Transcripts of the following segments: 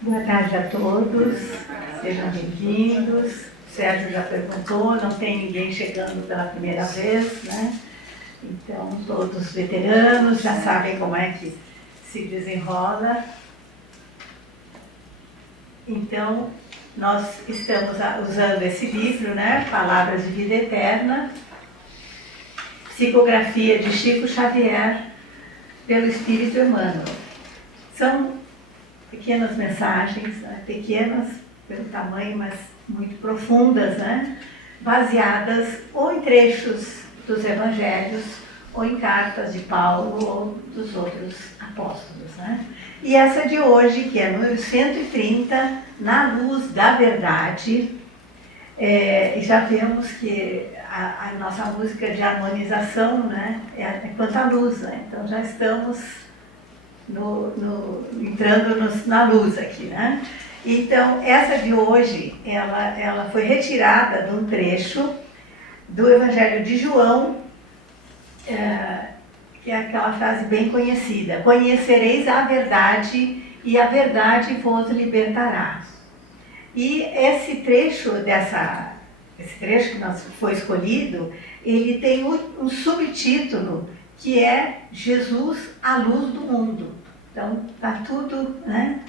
Boa tarde a todos, sejam bem-vindos. O Sérgio já perguntou, não tem ninguém chegando pela primeira vez, né? Então, todos veteranos já sabem como é que se desenrola. Então, nós estamos usando esse livro, né? Palavras de Vida Eterna, psicografia de Chico Xavier, pelo Espírito Emmanuel. São pequenas mensagens, né? Pequenas pelo tamanho, mas muito profundas, né? Baseadas ou em trechos dos Evangelhos, ou em cartas de Paulo ou dos outros apóstolos, né? E essa de hoje, que é número 130, Na Luz da Verdade, já vemos que a nossa música de harmonização, né, é quanto à luz, né? Então já estamos entrando na luz aqui, né? Então, essa de hoje, ela foi retirada de um trecho do Evangelho de João, que é aquela frase bem conhecida: conhecereis a verdade e a verdade vos libertará. E esse trecho que foi escolhido, ele tem um subtítulo que é Jesus, a luz do mundo. Então, está tudo, né,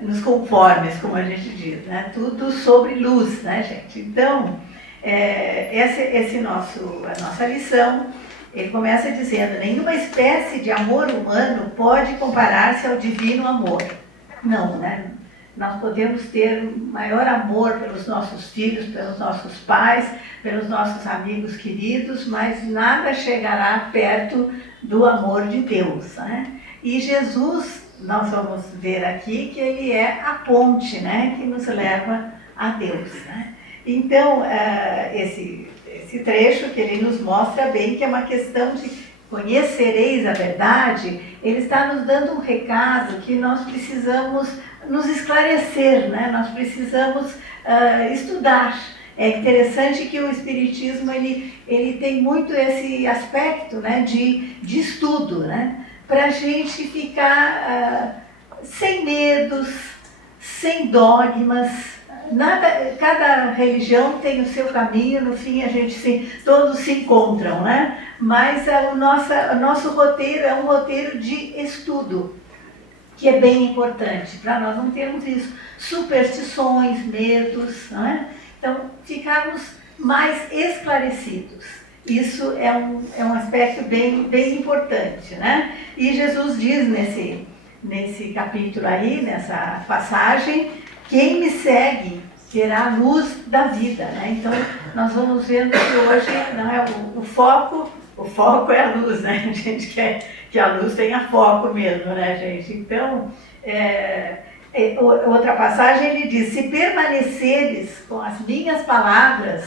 nos conformes, como a gente diz, né? Tudo sobre luz, né, gente? Então, a nossa lição, ele começa dizendo: nenhuma espécie de amor humano pode comparar-se ao divino amor. Não, né? Nós podemos ter maior amor pelos nossos filhos, pelos nossos pais, pelos nossos amigos queridos, mas nada chegará perto do amor de Deus, né? E Jesus, nós vamos ver aqui que ele é a ponte, né, que nos leva a Deus, né? Então, esse trecho que ele nos mostra bem que é uma questão de conhecereis a verdade, ele está nos dando um recado que nós precisamos nos esclarecer, né? Nós precisamos estudar. É interessante que o Espiritismo ele tem muito esse aspecto, né, de estudo, né? Para a gente ficar sem medos, sem dogmas. Cada religião tem o seu caminho, no fim todos se encontram, né? Mas o nosso roteiro é um roteiro de estudo, que é bem importante, para nós não termos isso, superstições, medos, né? Então, ficarmos mais esclarecidos. Isso é um aspecto bem, bem importante, né? E Jesus diz nesse capítulo aí, nessa passagem: quem me segue terá a luz da vida, né? Então, nós vamos vendo que hoje não é o foco é a luz, né? A gente quer que a luz tenha foco mesmo, né, gente? Então, outra passagem ele diz: se permaneceres com as minhas palavras,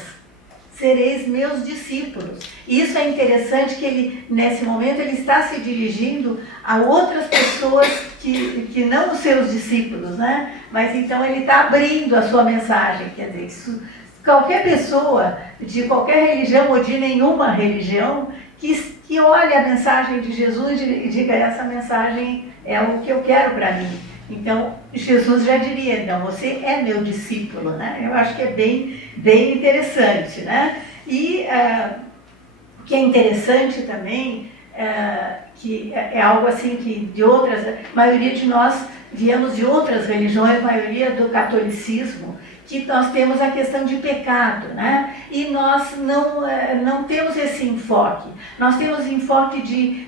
sereis meus discípulos. E isso é interessante que ele, nesse momento, ele está se dirigindo a outras pessoas que não os seus discípulos, né? Mas então ele está abrindo a sua mensagem. Quer dizer, qualquer pessoa de qualquer religião ou de nenhuma religião que olhe a mensagem de Jesus e diga: essa mensagem é o que eu quero para mim. Então, Jesus já diria: então, você é meu discípulo, né? Eu acho que é bem, bem interessante, né? E o que é interessante também, que é algo assim que a maioria de nós viemos de outras religiões, a maioria do catolicismo, que nós temos a questão de pecado, né? E nós não temos esse enfoque. Nós temos enfoque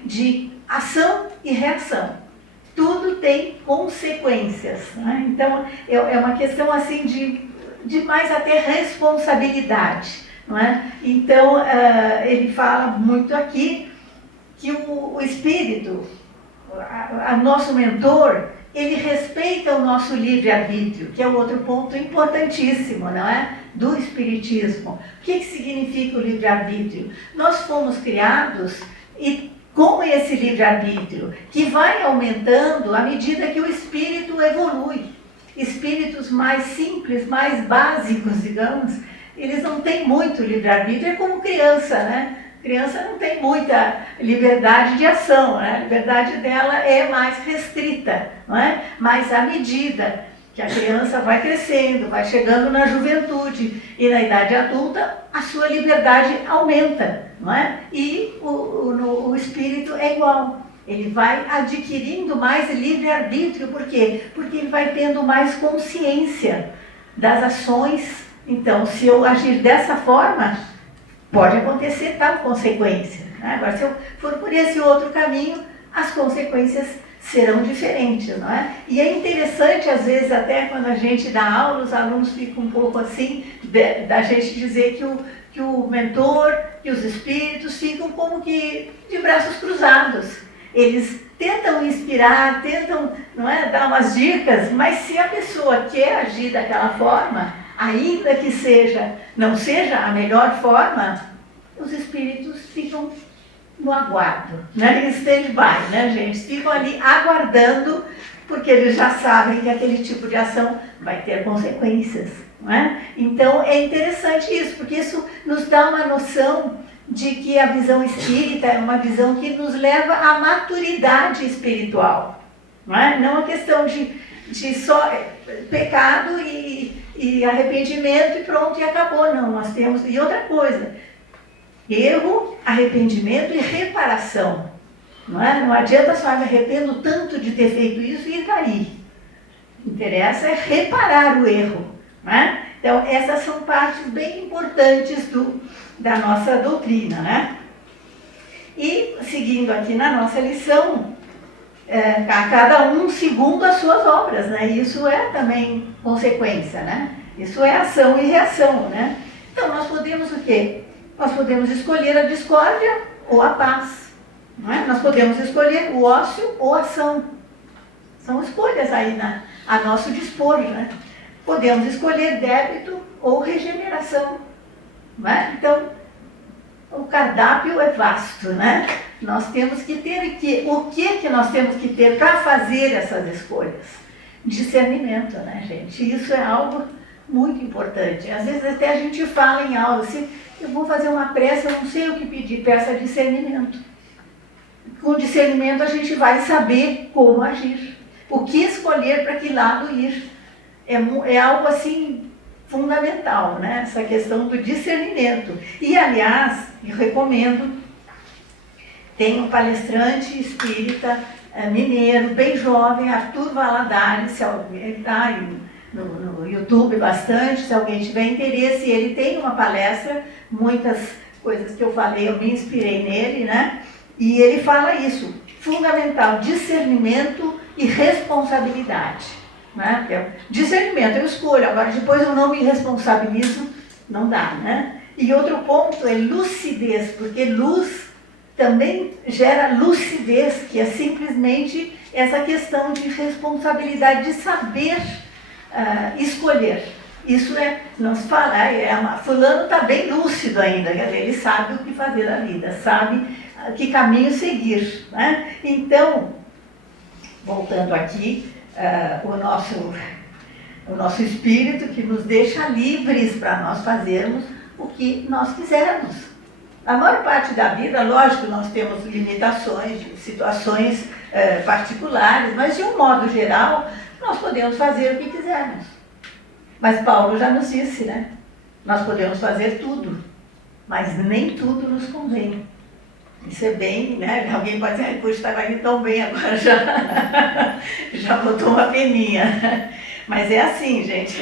de ação e reação. Tudo tem consequências, né? Então, é uma questão assim de mais até responsabilidade, não é? Então, ele fala muito aqui que o espírito, o nosso mentor, ele respeita o nosso livre-arbítrio, que é outro ponto importantíssimo, não é? Do espiritismo. O que significa o livre-arbítrio? Nós fomos criados com esse livre-arbítrio, que vai aumentando à medida que o espírito evolui. Espíritos mais simples, mais básicos, digamos, eles não têm muito livre-arbítrio, é como criança, né? criança não tem muita liberdade de ação, né? A liberdade dela é mais restrita, não é? Mas à medida que a criança vai crescendo, vai chegando na juventude e na idade adulta, a sua liberdade aumenta, não é? E o espírito é igual. Ele vai adquirindo mais livre-arbítrio, por quê? Porque ele vai tendo mais consciência das ações. Então, se eu agir dessa forma, pode acontecer tal consequência, né? Agora, se eu for por esse outro caminho, as consequências serão diferentes, não é? E é interessante, às vezes, até quando a gente dá aula, os alunos ficam um pouco assim, da gente dizer que o mentor, que os espíritos ficam como que de braços cruzados. Eles tentam inspirar, tentam, não é, dar umas dicas, mas se a pessoa quer agir daquela forma, ainda que não seja a melhor forma, os espíritos ficam no aguardo, né? Em stand-by, né, gente? Ficam ali aguardando, porque eles já sabem que aquele tipo de ação vai ter consequências, não é? Então, é interessante isso, porque isso nos dá uma noção de que a visão espírita é uma visão que nos leva à maturidade espiritual, não é? Não a questão de só pecado e arrependimento e pronto, e acabou. Não, nós temos... E outra coisa, erro, arrependimento e reparação. Não é? Não adianta só me arrependo tanto de ter feito isso e cair. O que interessa é reparar o erro. Não é? Então, essas são partes bem importantes da nossa doutrina. Né? E, seguindo aqui na nossa lição, a cada um segundo as suas obras. Né? Isso é também consequência. Né? Isso é ação e reação. Né? Então, nós podemos o quê? Nós podemos escolher a discórdia ou a paz. Não é? Nós podemos escolher o ócio ou a ação. São escolhas aí a nosso dispor. Né? Podemos escolher débito ou regeneração. Não é? Então, o cardápio é vasto. Né? Nós temos que ter o que nós temos que ter para fazer essas escolhas? Discernimento, né, gente? Isso é algo muito importante. Às vezes até a gente fala em aula assim, eu vou fazer uma prece, eu não sei o que pedir, peça discernimento. Com discernimento a gente vai saber como agir, o que escolher, para que lado ir. É algo assim fundamental, né? Essa questão do discernimento. E aliás, eu recomendo, tem um palestrante espírita mineiro, bem jovem, Arthur Valadares, ele está no YouTube bastante, se alguém tiver interesse, ele tem uma palestra, muitas coisas que eu falei, eu me inspirei nele, né? E ele fala isso, fundamental, discernimento e responsabilidade. Né? Discernimento, eu escolho, agora depois eu não me responsabilizo, não dá, né? E outro ponto é lucidez, porque luz também gera lucidez, que é simplesmente essa questão de responsabilidade, de saber escolher. Isso não se fala, fulano está bem lúcido ainda, quer dizer, ele sabe o que fazer da vida, sabe que caminho seguir. Né? Então, voltando aqui, o nosso espírito que nos deixa livres para nós fazermos o que nós quisermos. A maior parte da vida, lógico, nós temos limitações, situações particulares, mas de um modo geral, nós podemos fazer o que quisermos. Mas Paulo já nos disse, né? Nós podemos fazer tudo, mas nem tudo nos convém. Isso é bem, né? Alguém pode dizer, puxa, estava indo tão bem, agora já botou uma peninha. Mas é assim, gente.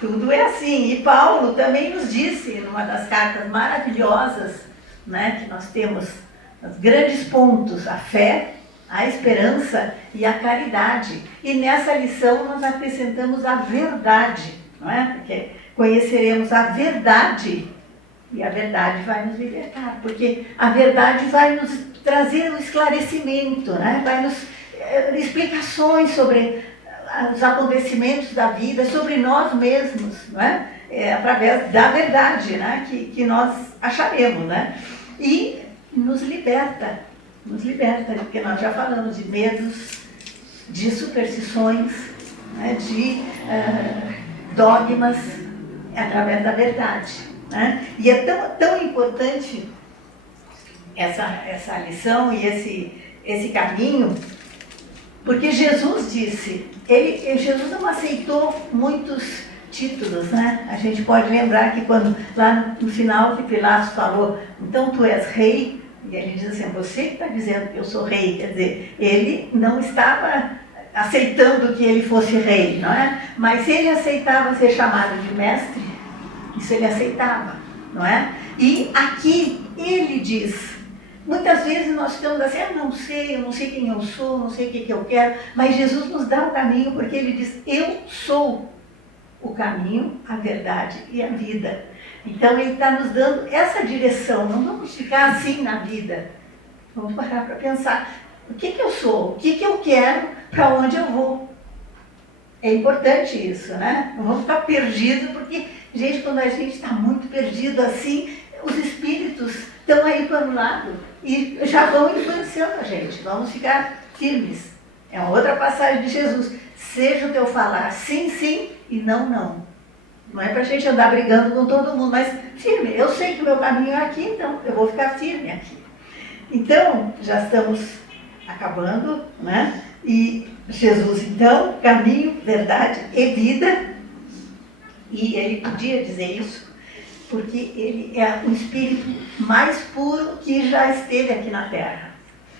Tudo é assim. E Paulo também nos disse, numa das cartas maravilhosas, né, que nós temos os grandes pontos, a fé, a esperança e a caridade. E nessa lição nós acrescentamos a verdade, não é? Porque conheceremos a verdade e a verdade vai nos libertar, porque a verdade vai nos trazer um esclarecimento, né? Vai nos explicações sobre os acontecimentos da vida, sobre nós mesmos, não é? Através da verdade, né? que nós acharemos, né? E nos liberta, porque nós já falamos de medos, de superstições, né? De dogmas, através da verdade. Né? E é tão importante essa lição e esse caminho, porque Jesus disse, Jesus não aceitou muitos títulos, né? A gente pode lembrar que quando, lá no final, que Pilatos falou, então tu és rei, e ele diz assim, você que está dizendo que eu sou rei, quer dizer, ele não estava aceitando que ele fosse rei, não é? Mas ele aceitava ser chamado de mestre, isso ele aceitava, não é? E aqui ele diz, muitas vezes nós ficamos assim, eu não sei quem eu sou, não sei o que eu quero, mas Jesus nos dá o caminho, porque ele diz, eu sou o caminho, a verdade e a vida. Então ele está nos dando essa direção, não vamos ficar assim na vida, vamos parar para pensar, o que eu sou, o que eu quero, para onde eu vou. É importante isso, né? Não vamos ficar perdidos, porque, gente, quando a gente está muito perdido assim, os espíritos estão aí para o lado e já vão influenciando a gente. Vamos ficar firmes. É uma outra passagem de Jesus. Seja o teu falar sim, sim e não, não. Não é para a gente andar brigando com todo mundo, mas firme. Eu sei que o meu caminho é aqui, então eu vou ficar firme aqui. Então, já estamos acabando, né? E Jesus, então, caminho, verdade e vida. E ele podia dizer isso, porque ele é o espírito mais puro que já esteve aqui na Terra.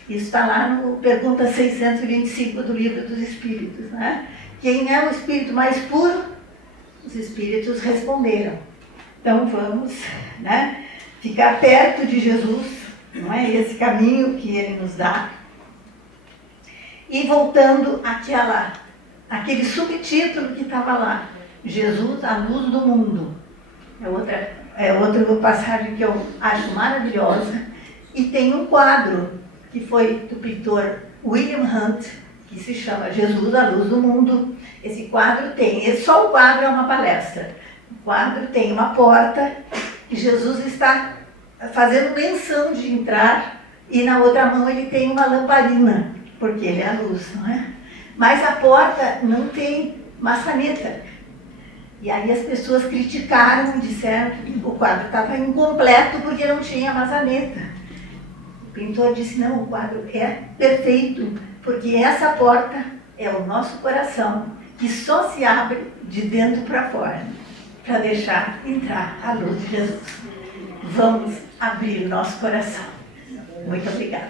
Isso está lá no Pergunta 625 do Livro dos Espíritos, né? Quem é o espírito mais puro? Os espíritos responderam. Então vamos, né, ficar perto de Jesus, não é? Esse caminho que ele nos dá. E voltando àquele subtítulo que estava lá, Jesus, a luz do mundo. É outra passagem que eu acho maravilhosa. E tem um quadro que foi do pintor William Hunt, que se chama Jesus, a luz do mundo. Esse quadro só o quadro é uma palestra. O quadro tem uma porta e Jesus está fazendo menção de entrar e na outra mão ele tem uma lamparina, porque ele é a luz, não é? Mas a porta não tem maçaneta. E aí as pessoas criticaram, disseram que o quadro estava incompleto porque não tinha maçaneta. O pintor disse, não, o quadro é perfeito, porque essa porta é o nosso coração, que só se abre de dentro para fora, para deixar entrar a luz de Jesus. Vamos abrir o nosso coração. Muito obrigada.